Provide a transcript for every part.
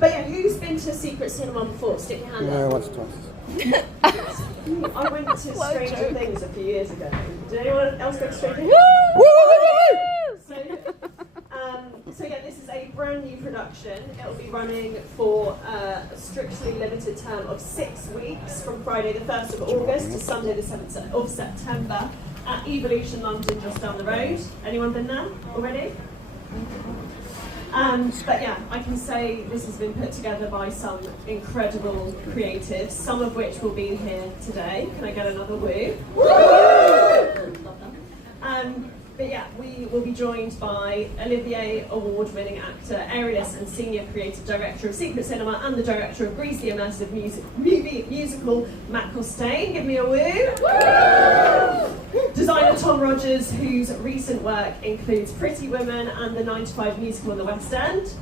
But yeah, who's been to Secret Cinema before? Stick your hand up. Once or twice. I went to Stranger Things a few years ago. Did anyone else go to Stranger Things? So yeah, this is a brand new production. It will be running for a strictly limited term of 6 weeks, from Friday the 1st of August to Sunday the 7th of September at Evolution London, just down the road. Anyone been there already? But yeah, I can say this has been put together by some incredible creatives, some of which will be here today. Can I get another woo? Love them. But yeah, we will be joined by Olivier Award-winning actor, aerialist and senior creative director of Secret Cinema and the director of Grease, the Immersive Movie Musical, Matt Costain. Give me a woo! Designer Tom Rogers, whose recent work includes Pretty Women and the 9 to 5 musical in the West End.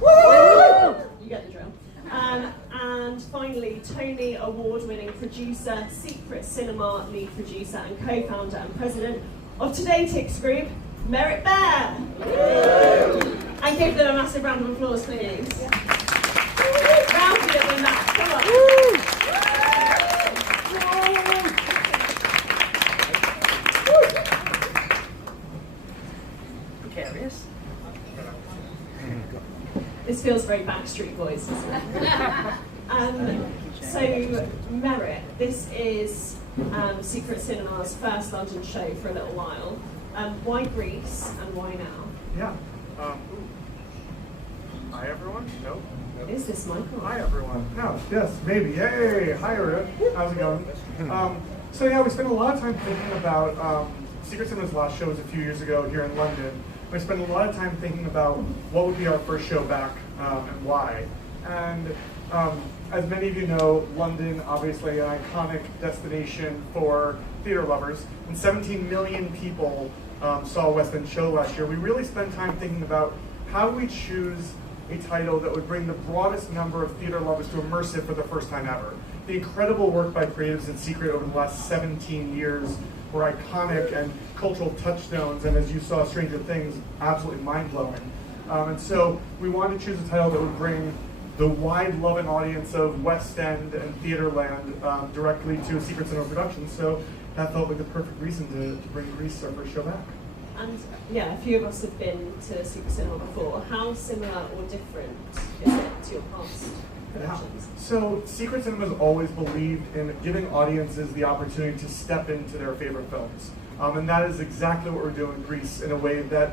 You get the drill. And finally, Tony Award-winning producer, Secret Cinema lead producer and co-founder and president of Today Tix Group, Merrick Baer. And give them a massive round of applause, please. Rounder than that, come on. Precarious. This feels very Backstreet Boys, doesn't it? So, Merrick, this is Secret Cinema's first London show for a little while. Why Greece and why now? Yeah. Hi everyone. No. Is this Michael? Hi everyone. No. Yes. Maybe. Yay. Hi Rick. How's it going? So yeah, we spent a lot of time thinking about Secret Cinema's last show was a few years ago here in London. We spent a lot of time thinking about what would be our first show back and why. And as many of you know, London, obviously an iconic destination for theater lovers, and 17 million people saw a West End show last year. We really spent time thinking about how we choose a title that would bring the broadest number of theater lovers to Immersive for the first time ever. The incredible work by creatives at Secret over the last 17 years were iconic and cultural touchstones, and as you saw, Stranger Things, absolutely mind-blowing. And so we wanted to choose a title that would bring the wide loving audience of West End and Theaterland directly to a Secret Cinema production. So that felt like the perfect reason to bring Grease, our first show, back. And yeah, a few of us have been to Secret Cinema before. How similar or different is it to your past productions? So Secret Cinema has always believed in giving audiences the opportunity to step into their favorite films. And that is exactly what we're doing in Grease, in a way that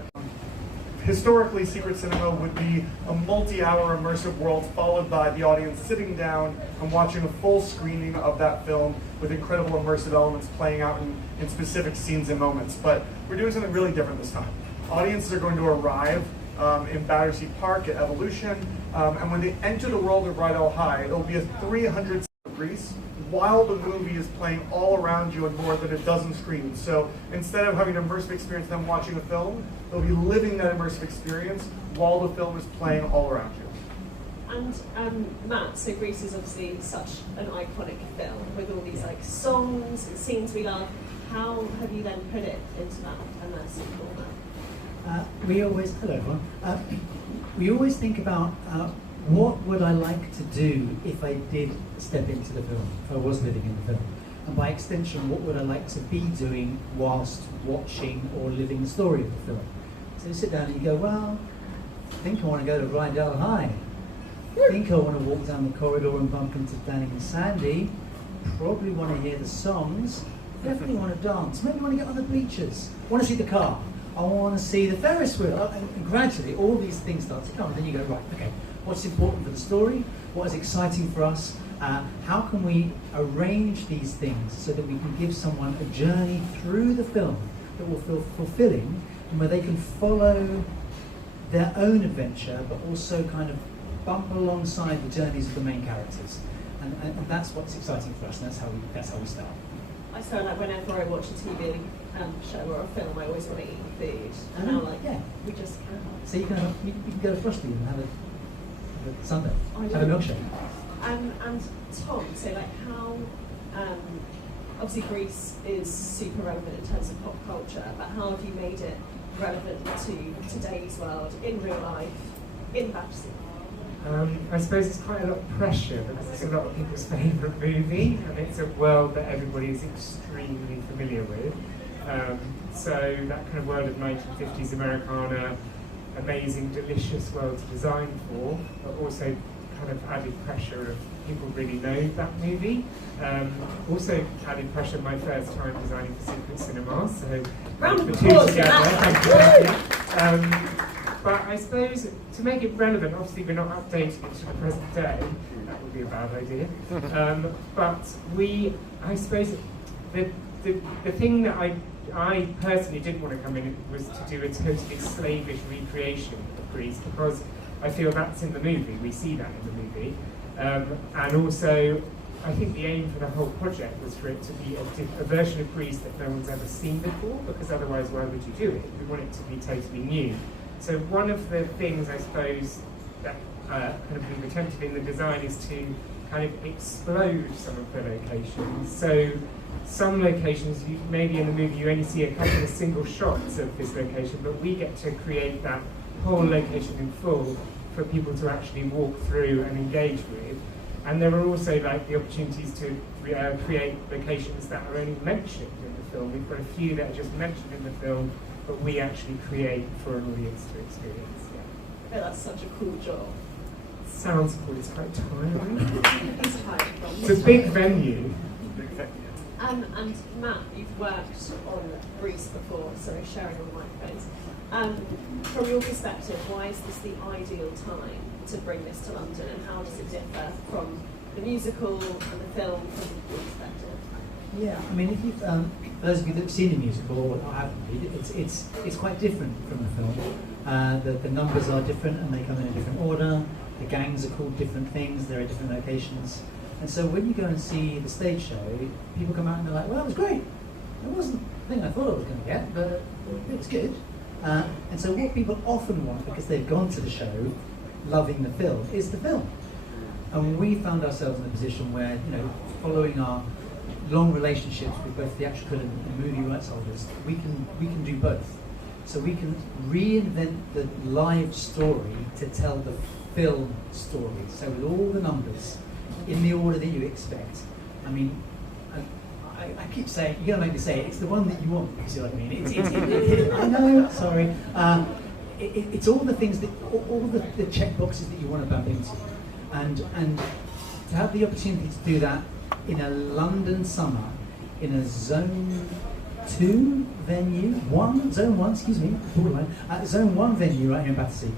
historically, Secret Cinema would be a multi-hour immersive world followed by the audience sitting down and watching a full screening of that film with incredible immersive elements playing out in specific scenes and moments. But we're doing something really different this time. Audiences are going to arrive in Battersea Park at Evolution, and when they enter the world of Rydell High, it'll be a 300 Grease, while the movie is playing all around you on more than a dozen screens. So instead of having an immersive experience them watching a film, they'll be living that immersive experience while the film is playing all around you. And Matt, so Grease is obviously such an iconic film with all these like songs and scenes we love. How have you then put it into that immersive format? Hello everyone. We always think about what would I like to do if I did step into the film, if I was living in the film? And by extension, what would I like to be doing whilst watching or living the story of the film? So you sit down and you go, well, I think I want to go to Rydell High. I think I want to walk down the corridor and bump into Danny and Sandy. Probably want to hear the songs. Definitely want to dance. Maybe want to get on the bleachers. Want to see the car. I want to see the Ferris wheel. And gradually, all these things start to come. And then you go, right, okay. What's important for the story? What is exciting for us? How can we arrange these things so that we can give someone a journey through the film that will feel fulfilling and where they can follow their own adventure but also kind of bump alongside the journeys of the main characters. And that's what's exciting for us, and that's how we start. I feel like whenever I watch a TV show or a film, I always want to eat food. And now, like, yeah, we just can't. So you can go to Frosty and have a Sunday, have a milkshake. And Tom, so like how, obviously Grease is super relevant in terms of pop culture, but how have you made it relevant to today's world, in real life, in Battersea? I suppose it's quite a lot of pressure because it's a lot of people's favourite movie and it's a world that everybody is extremely familiar with. So that kind of world of 1950s Americana, amazing, delicious world to design for, but also kind of added pressure of people really know that movie. Also added pressure my first time designing for Secret Cinema, so Round of the two applause. together. Thank you. But I suppose to make it relevant, obviously we're not updating it to the present day. That would be a bad idea. But I suppose the thing that I personally didn't want to come in was to do a totally slavish recreation of Greece, because I feel that's in the movie, we see that in the movie. And also, I think the aim for the whole project was for it to be a version of Greece that no one's ever seen before, because otherwise why would you do it? We want it to be totally new. So one of the things, I suppose, that kind of we've attempted in the design is to kind of explode some of the locations. So some locations, maybe in the movie you only see a couple of single shots of this location, but we get to create that whole location in full for people to actually walk through and engage with. And there are also like the opportunities to create locations that are only mentioned in the film. We've got a few that are just mentioned in the film, but we actually create for an audience to experience. Yeah. Oh, that's such a cool job. Sounds cool, it's quite tiring. It's tiring. It's a big venue. And Matt, you've worked on Greece before, so sharing on the microphones. From your perspective, why is this the ideal time to bring this to London, and how does it differ from the musical and the film from your perspective? Yeah, I mean, if you've, those of you that have seen the musical or haven't, it's quite different from the film. The numbers are different and they come in a different order. The gangs are called different things. They're at different locations. And so when you go and see the stage show, people come out and they're like, well, it was great. It wasn't the thing I thought I was going to get, but it was good. And so what people often want, because they've gone to the show loving the film, is the film. And we found ourselves in a position where, following our long relationships with both theatrical and movie rights holders, we can do both. So we can reinvent the live story to tell the film story. So with all the numbers in the order that you expect. I mean, I keep saying, you're gonna make me say it, it's the one that you want, you see what I mean? I know, sorry. It's all the things that, all the check boxes that you want to bump into. And to have the opportunity to do that in a London summer, in a Zone 2 venue, Zone 1, excuse me, Zone 1 venue right here in Battersea,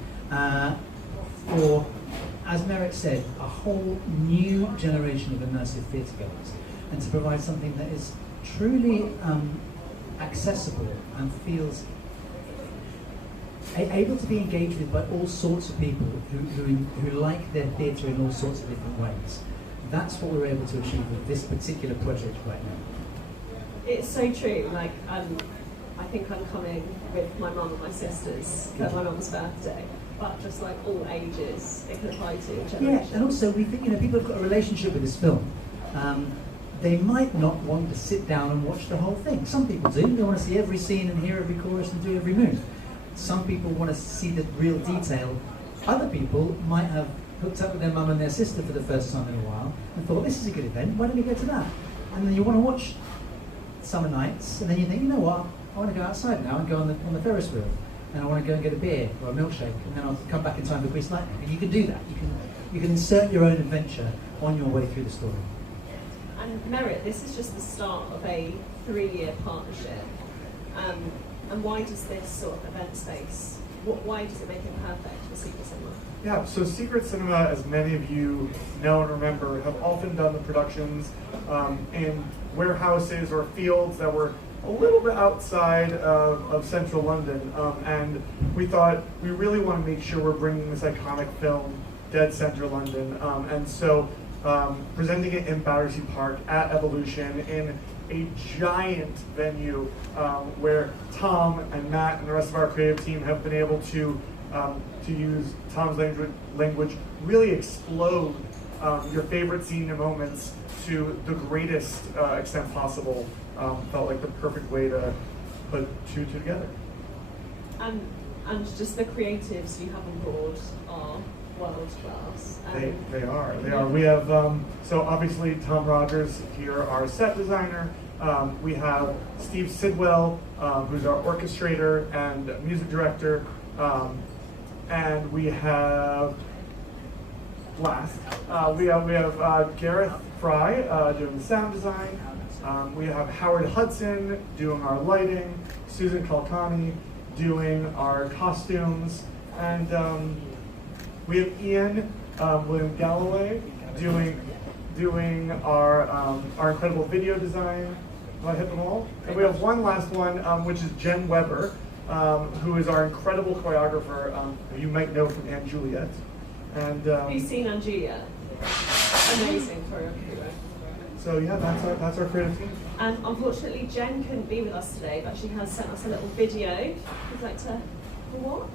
for, as Merrick said, a whole new generation of immersive theatre goers, and to provide something that is truly accessible and feels able to be engaged with by all sorts of people who like their theatre in all sorts of different ways. That's what we're able to achieve with this particular project right now. It's so true. Like, I think I'm coming with my mum and my sisters for my mum's birthday, but just like all ages, it can apply to generations. Yeah, and also we think people have got a relationship with this film. They might not want to sit down and watch the whole thing. Some people do. They want to see every scene and hear every chorus and do every move. Some people want to see the real detail. Other people might have hooked up with their mum and their sister for the first time in a while and thought, this is a good event, why don't we go to that? And then you want to watch Summer Nights, and then you think, you know what, I want to go outside now and go on the Ferris wheel, and I want to go and get a beer or a milkshake, and then I'll come back in time for Grease Lightning. And you can do that. You can insert your own adventure on your way through the story. And Merrick, this is just the start of a 3-year partnership. And why does this sort of event space, why does it make it perfect for Secret Cinema? Yeah, so Secret Cinema, as many of you know and remember, have often done the productions in warehouses or fields that were a little bit outside of central London. And we thought we really want to make sure we're bringing this iconic film dead center London. And so presenting it in Battersea Park at Evolution in a giant venue where Tom and Matt and the rest of our creative team have been able to use Tom's language, really explode your favorite scene and moments to the greatest extent possible. Felt like the perfect way to put two together. And and just the creatives you have on board are world class. They are. We have, so obviously Tom Rogers here, our set designer. We have Steve Sidwell, who's our orchestrator and music director. And we have, we have Gareth Fry doing the sound design. We have Howard Hudson doing our lighting, Susan Kalkani doing our costumes, and we have Ian William Galloway doing our incredible video design. Have I hit them all? And we have one last one, which is Jen Weber, who is our incredible choreographer, who you might know from Anne Juliet. And have you seen Anne Juliet? Amazing choreography. So yeah, that's our creative team. And unfortunately, Jen couldn't be with us today, but she has sent us a little video. Would you like to watch?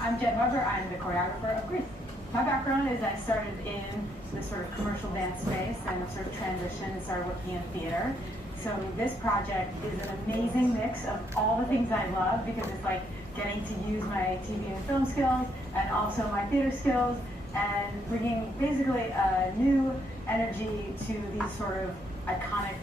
I'm Jen Weber. I'm the choreographer of Grease. My background is I started in this sort of commercial dance space and sort of transitioned and started working in theater. So this project is an amazing mix of all the things I love, because it's like getting to use my TV and film skills and also my theater skills, and bringing basically a new energy to these sort of iconic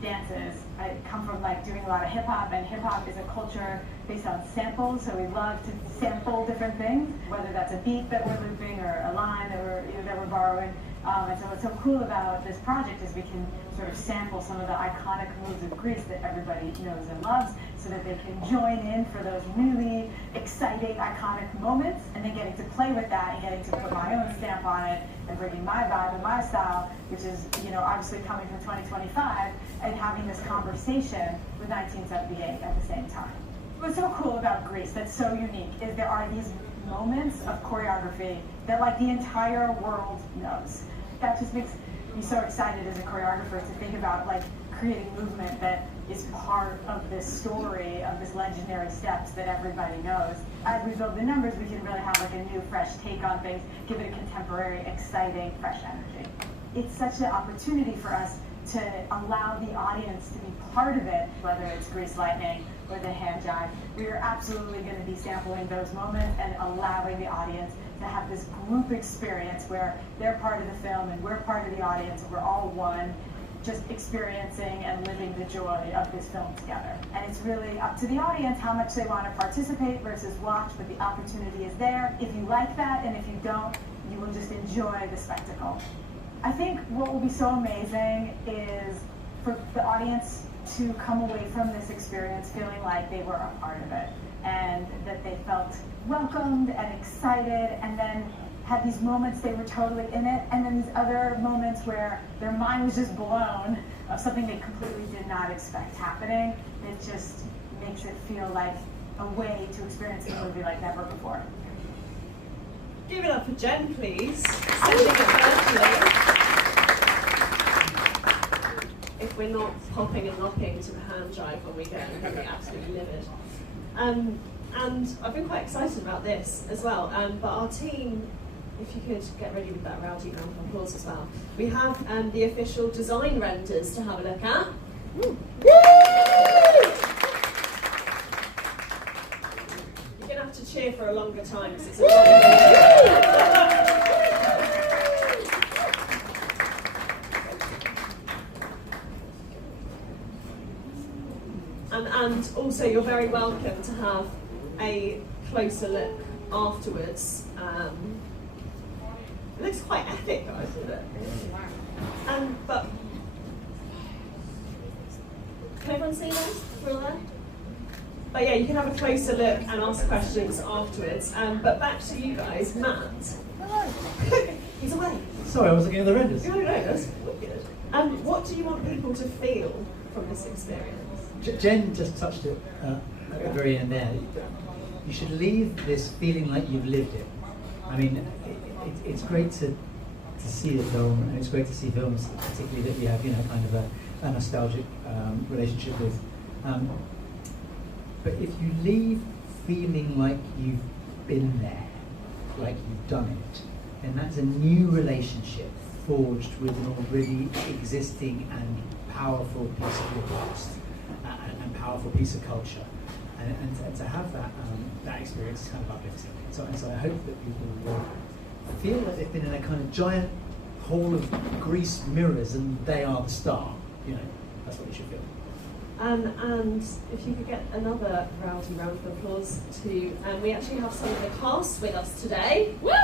dances. I come from like doing a lot of hip hop, and hip hop is a culture based on samples, so we love to sample different things, whether that's a beat that we're looping or a line that we're borrowing. And so what's so cool about this project is we can sort of sample some of the iconic moves of Grease that everybody knows and loves, so that they can join in for those really exciting, iconic moments, and then getting to play with that and getting to put my own stamp on it and bringing my vibe and my style, which is, obviously coming from 2025, and having this conversation with 1978 at the same time. What's so cool about Grease that's so unique is there are these moments of choreography that like the entire world knows. That just makes me so excited as a choreographer to think about like creating movement that is part of this story, of this legendary steps that everybody knows. As we build the numbers, we can really have like a new, fresh take on things, give it a contemporary, exciting, fresh energy. It's such an opportunity for us to allow the audience to be part of it, whether it's Grease Lightning or the hand jive. We are absolutely going to be sampling those moments and allowing the audience to have this group experience where they're part of the film and we're part of the audience, and we're all one, just experiencing and living the joy of this film together. And it's really up to the audience how much they want to participate versus watch, but the opportunity is there. If you like that, and if you don't, you will just enjoy the spectacle. I think what will be so amazing is for the audience to come away from this experience feeling like they were a part of it, and that they felt welcomed and excited, and then had these moments they were totally in it, and then these other moments where their mind was just blown of something they completely did not expect happening. It just makes it feel like a way to experience a movie like never before. Give it up for Jen, please. Sending it virtually. If we're not popping and knocking to the hand jive when we go, we're going to be absolutely livid. And I've been quite excited about this as well. But our team, if you could get ready with that rowdy round of applause as well. We have the official design renders to have a look at. Woo! You're going to have to cheer for a longer time because it's a long And also, you're very welcome to have a closer look afterwards. It looks quite epic, guys, doesn't it? But can everyone see this? We're all there? But yeah, you can have a closer look and ask questions afterwards. But back to you guys, Matt. He's away. Sorry, I was looking at the renders. No, that's wicked. What do you want people to feel from this experience? Jen just touched it at the very end there. You should leave this feeling like you've lived it. I mean, it's great to see a film, and it's great to see films, particularly that you have, kind of a nostalgic relationship with. But if you leave feeling like you've been there, like you've done it, then that's a new relationship forged with an already existing and powerful piece of your past and powerful piece of culture. And to have that experience is kind of uplifting. So I hope that people will feel like they've been in a kind of giant hall of greased mirrors and they are the star. You know, that's what you should feel. And if you could get another rowdy round of applause to, we actually have some of the cast with us today. Woo! Give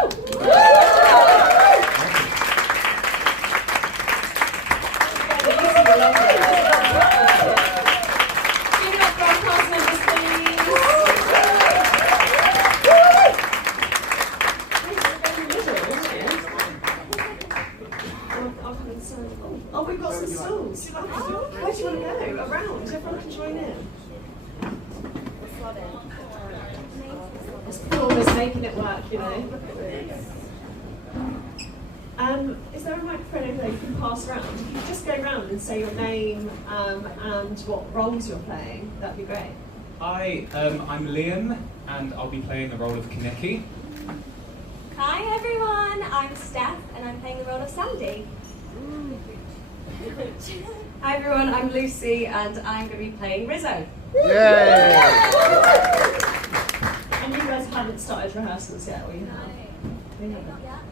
it up for our cast members, please. Oh, we've got some stools. Where do you want to go? Around? Everyone can join in. This performer's making it work, you know. Is there a microphone over there you can pass around? If you just go around and say your name and what roles you're playing, that'd be great. Hi, I'm Liam, and I'll be playing the role of Kenickie. Hi everyone, I'm Steph, and I'm playing the role of Sandy. Hi everyone, I'm Lucy and I'm going to be playing Rizzo. Yay! And you guys haven't started rehearsals yet, or you have? Not yet.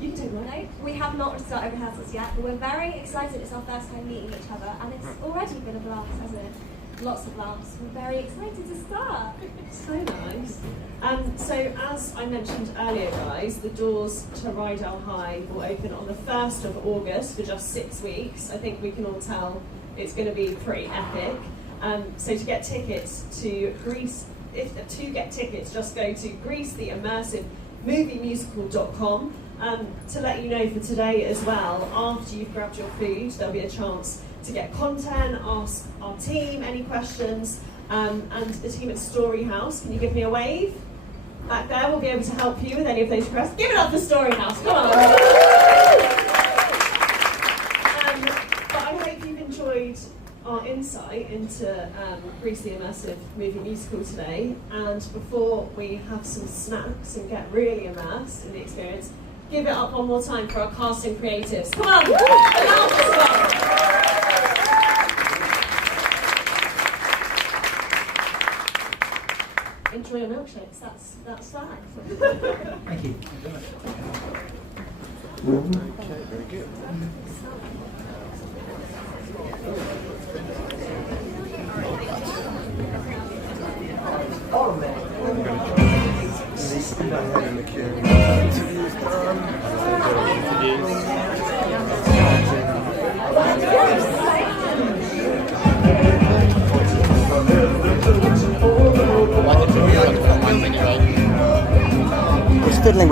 You can take one. No, we have not started rehearsals yet, but we're very excited. It's our first time meeting each other, and it's already been a blast, hasn't it? Lots of laughs. We're very excited to start. So nice. So as I mentioned earlier, guys, the doors to Rydell High will open on the 1st of August for just 6 weeks. I think we can all tell it's going to be pretty epic. So to get tickets to Greece, just go to GreeceTheImmersiveMovieMusical.com. To let you know for today as well, after you've grabbed your food, there'll be a chance to get content, ask our team any questions, and the team at Storyhouse. Can you give me a wave? Back there, we'll be able to help you with any of those requests. Give it up for Storyhouse, come on! But I hope you've enjoyed our insight into Greece the Immersive Movie Musical today, and before we have some snacks and get really immersed in the experience, give it up one more time for our casting creatives. Come on! Loud as well. Enjoy your milkshakes, that's that. Thank you. Okay, very good. Was fiddling with